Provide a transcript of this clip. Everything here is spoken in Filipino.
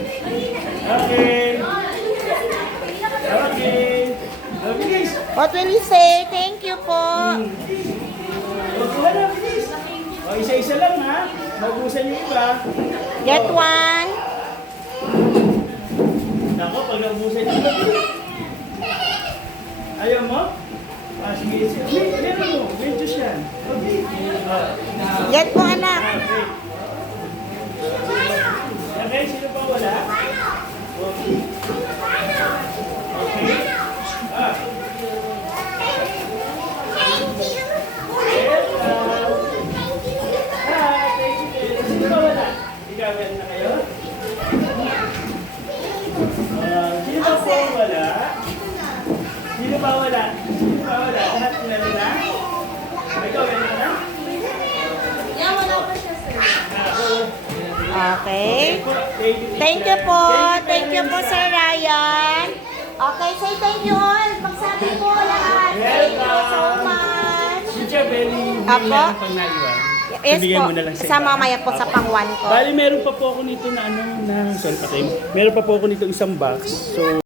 Okay. Okay. Okay, guys. What will you say? Thank you po. Magkuha na, bilis. O, isa-isa lang ha. Magusan yung iba. Get one. Nako, pag naubusan yung iba. Ayaw mo? Ah, sige. Meron mo. Medyo siya. Okay. Get po, anak. Okay. Okay, sino pa wala? Okay. Okay. Ah. Sino pa wala? Ikaw, meron na kayo? Sino pa po wala? Sino pa wala? Sino pa wala? Lahat nila na? Ikaw, meron ka na? Okay. Thank you po. Thank you po, Sir Ryan. Okay, say thank you all. Magsabi po lahat. Thank you so much. Teacher, very Apo? lang pang naiwan. Yes Ibigay po. mo na lang sa Sa iba. mamaya po sa pang-1 ko. Bali, meron pa po ako nito na sorry pa kayo. Meron pa po ako nito isang box. So,